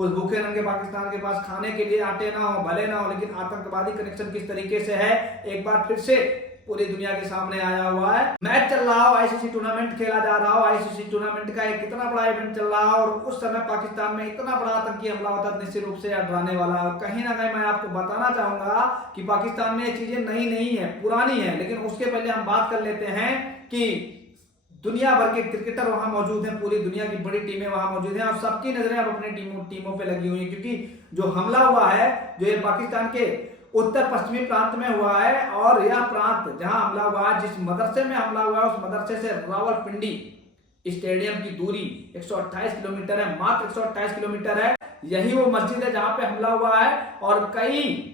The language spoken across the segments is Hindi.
उस भूखे नंगे पाकिस्तान के पास खाने के लिए आटे ना हो, भले ना हो, लेकिन आतंकवादी कनेक्शन किस तरीके से है एक बार फिर से पूरी दुनिया के सामने आया हुआ है। मैच चल रहा हो, आईसीसी टूर्नामेंट खेला जा रहा हो, आईसीसी टूर्नामेंट का एक कितना बड़ा इवेंट चल रहा हो और उस समय पाकिस्तान में इतना बड़ा आतंकी हमला होता है, निश्चित रूप से डराने वाला है। कहीं ना कहीं मैं आपको बताना चाहूंगा कि पाकिस्तान में ये चीजें नई नहीं है, पुरानी है। लेकिन उसके पहले हम बात कर लेते हैं कि दुनिया भर के क्रिकेटर वहां मौजूद हैं, पूरी दुनिया की बड़ी टीमें वहां मौजूद हैं और सबकी नजरें अब अपनी टीमों पे लगी हुई हैं, क्योंकि जो हमला हुआ है जो ये पाकिस्तान के उत्तर पश्चिमी प्रांत में हुआ है और यह प्रांत जहां हमला हुआ है, जिस मदरसे में हमला हुआ है, उस मदरसे से रावलपिंडी स्टेडियम की दूरी 128 किलोमीटर है, मात्र 128 किलोमीटर है। यही वो मस्जिद है जहां पे हमला हुआ है और कई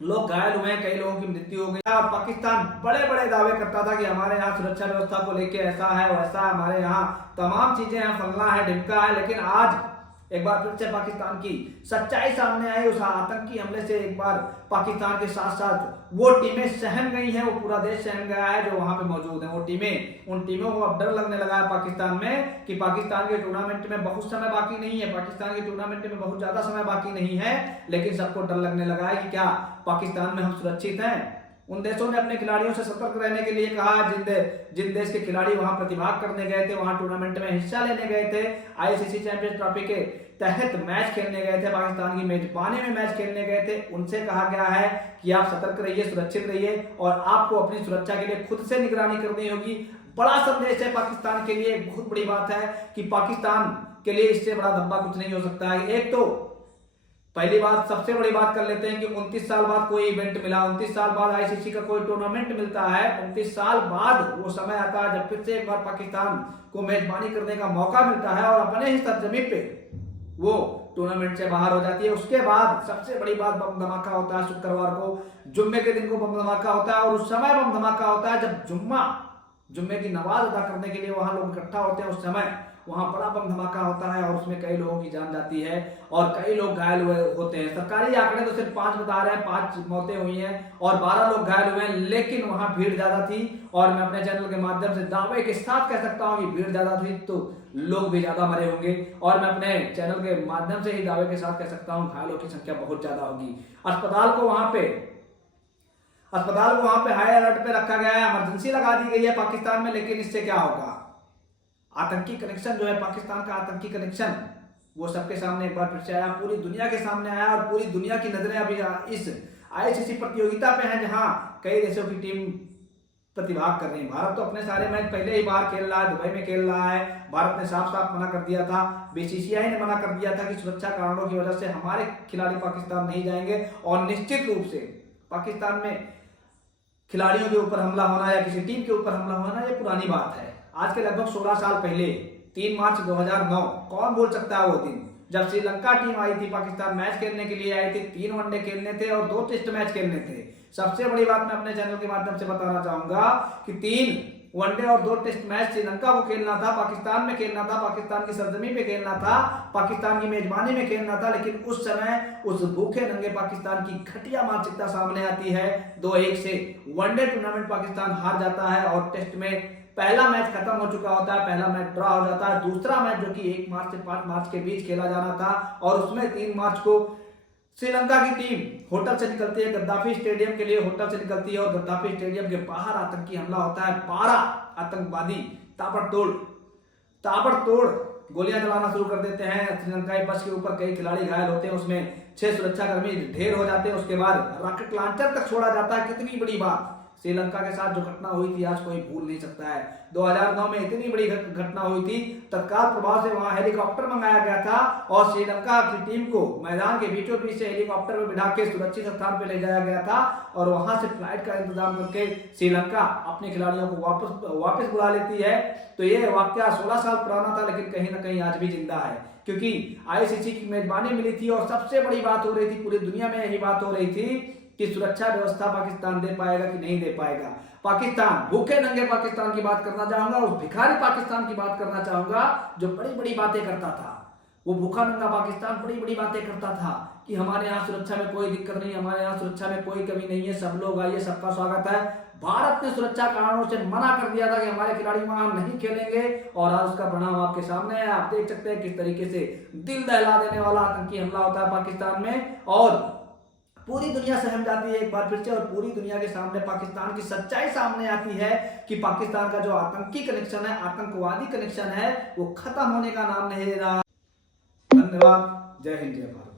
लोग घायल हुए हैं, कई लोगों की मृत्यु हो गई। और पाकिस्तान बड़े बड़े दावे करता था कि हमारे यहाँ सुरक्षा व्यवस्था को लेकर ऐसा है वैसा है, हमारे यहाँ तमाम चीजें हैं, फलना है ढिमका है। लेकिन आज एक बार फिर से पाकिस्तान की सच्चाई सामने आई। उस आतंकी हमले से एक बार पाकिस्तान के साथ साथ वो टीमें सहम गई हैं, वो पूरा देश सहम गया है जो वहां पे मौजूद है। वो टीमें, उन टीमों को अब डर लगने लगा है पाकिस्तान में कि पाकिस्तान के टूर्नामेंट में बहुत समय बाकी नहीं है, पाकिस्तान के टूर्नामेंट में बहुत ज्यादा समय बाकी नहीं है। लेकिन सबको डर लगने लगा है कि क्या पाकिस्तान में हम सुरक्षित हैं। उन देशों ने अपने खिलाड़ियों से सतर्क रहने के लिए कहा, जिन देश के खिलाड़ी वहां प्रतिभाग करने गए थे, वहां टूर्नामेंट में हिस्सा लेने गए थे, आईसीसी चैंपियंस ट्रॉफी के तहत मैच खेलने गए थे, पाकिस्तान की मेजबानी में मैच खेलने गए थे, उनसे कहा गया है कि आप सतर्क रहिए, सुरक्षित रहिए और आपको अपनी सुरक्षा के लिए खुद से निगरानी करनी होगी। बड़ा संदेश है पाकिस्तान के लिए, बहुत बड़ी बात है कि पाकिस्तान के लिए इससे बड़ा धब्बा कुछ नहीं हो सकता है। एक तो पहली बात, सबसे बड़ी बात कर लेते हैं कि 29 साल बाद कोई इवेंट मिला, 29 साल बाद आईसीसी का कोई टूर्नामेंट मिलता है, 29 साल बाद वो समय आता है जब फिर से एक बार पाकिस्तान को मेजबानी करने का मौका मिलता है और अपने ही सरजमीन पे वो टूर्नामेंट से बाहर हो जाती है। उसके बाद सबसे बड़ी बात, बम धमाका होता है शुक्रवार को, जुम्मे के दिन को बम धमाका होता है और उस समय बम धमाका होता है जब जुम्मे की नमाज अदा करने के लिए वहां लोग इकट्ठा होते हैं। उस समय वहां बड़ा बम धमाका होता है और उसमें कई लोगों की जान जाती है और कई लोग घायल हुए होते हैं। सरकारी आंकड़े तो सिर्फ 5 बता रहे हैं, 5 मौतें हुई हैं और 12 लोग घायल हुए हैं, लेकिन वहां भीड़ ज्यादा थी। और मैं अपने चैनल के माध्यम से दावे के साथ कह सकता हूं कि भीड़ ज्यादा थी तो लोग भी ज्यादा मरे होंगे और मैं अपने चैनल के माध्यम से ही दावे के साथ कह सकता हूं घायलों की संख्या बहुत ज्यादा होगी। अस्पताल को वहां पे हाई अलर्ट पे रखा गया है, इमरजेंसी लगा दी गई है पाकिस्तान में। लेकिन इससे क्या होगा, आतंकी कनेक्शन जो है पाकिस्तान का आतंकी कनेक्शन वो सबके सामने एक बार फिर से आया, पूरी दुनिया के सामने आया और पूरी दुनिया की नजरें अभी इस आईसीसी प्रतियोगिता पे हैं जहां कई देशों की टीम प्रतिभाग कर रही है। भारत तो अपने सारे मैच पहले ही बाहर खेल रहा है, दुबई में खेल रहा है। भारत ने साफ साफ मना कर दिया था, बीसीसीआई ने मना कर दिया था कि सुरक्षा कारणों की वजह से हमारे खिलाड़ी पाकिस्तान नहीं जाएंगे। और निश्चित रूप से पाकिस्तान में खिलाड़ियों के ऊपर हमला होना या किसी टीम के ऊपर हमला होना ये पुरानी बात है। आज के लगभग 16 साल पहले 3 मार्च 2009, कौन भूल सकता है वो दिन जब श्रीलंका टीम आई थी पाकिस्तान मैच खेलने के लिए आई थी। 3 वनडे खेलने थे और 2 टेस्ट मैच खेलने थे। सबसे बड़ी बात मैं अपने चैनल के माध्यम से बताना चाहूंगा कि 3 वनडे और 2 टेस्ट मैच श्रीलंका को खेलना था, पाकिस्तान में खेलना था, पाकिस्तान की सरजमीन पे खेलना था, पाकिस्तान की मेजबानी में खेलना था। लेकिन उस समय उस भूखे नंगे पाकिस्तान की घटिया मानसिकता सामने आती है। 2-1 से वनडे टूर्नामेंट पाकिस्तान हार जाता है और टेस्ट में पहला मैच खत्म हो चुका होता है, पहला मैच ड्रॉ हो जाता है। दूसरा मैच जो कि 1 मार्च से 5 मार्च के बीच खेला जाना था और उसमें 3 मार्च को श्रीलंका की टीम होटल से निकलती है, गद्दाफी स्टेडियम के लिए होटल से निकलती है और गद्दाफी स्टेडियम के बाहर आतंकी हमला होता है। 12 आतंकवादी ताबड़तोड़ गोलियां चलाना शुरू कर देते हैं। श्रीलंकाई बस के ऊपर कई खिलाड़ी घायल होते हैं, उसमें 6 सुरक्षाकर्मी ढेर हो जाते हैं। उसके बाद रॉकेट लॉन्चर तक छोड़ा जाता है। कितनी बड़ी बात, श्रीलंका के साथ जो घटना हुई थी आज कोई भूल नहीं सकता है। 2009 में इतनी बड़ी घटना हुई थी, तत्काल प्रभाव से वहां हेलीकॉप्टर मंगाया गया था और श्रीलंका की टीम को मैदान के बीचों बीच से हेलीकॉप्टर में बिठा के सुरक्षित स्थान पर ले जाया गया था और वहां से फ्लाइट का इंतजाम करके श्रीलंका अपने खिलाड़ियों को वापस बुला लेती है। तो ये वाकया 16 साल पुराना था लेकिन कहीं ना कहीं आज भी जिंदा है, क्योंकि आईसीसी की मेजबानी मिली थी और सबसे बड़ी बात हो रही थी, पूरी दुनिया में यही बात हो रही थी कि सुरक्षा व्यवस्था पाकिस्तान दे पाएगा कि नहीं दे पाएगा। पाकिस्तान, भूखे नंगे पाकिस्तान की बात करना चाहूंगा, उस भिखारी पाकिस्तान की बात करना चाहूंगा जो बड़ी बड़ी बातें करता था। वो भूखा नंगा पाकिस्तान बड़ी बड़ी बातें करता था कि हमारे यहाँ सुरक्षा में कोई दिक्कत नहीं, हमारे यहाँ सुरक्षा में कोई कमी नहीं है, सब लोग आइए, सबका स्वागत है। भारत ने सुरक्षा कारणों से मना कर दिया था कि हमारे खिलाड़ी वहां नहीं खेलेंगे, और आज उसका परिणाम आपके सामने है। आप देख सकते हैं किस तरीके से दिल दहला देने वाला आतंकी हमला होता है पाकिस्तान में, और पूरी दुनिया सहम जाती है एक बार फिर से, और पूरी दुनिया के सामने पाकिस्तान की सच्चाई सामने आती है कि पाकिस्तान का जो आतंकी कनेक्शन है, आतंकवादी कनेक्शन है, वो खत्म होने का नाम नहीं ले रहा। धन्यवाद। जय हिंद, जय भारत।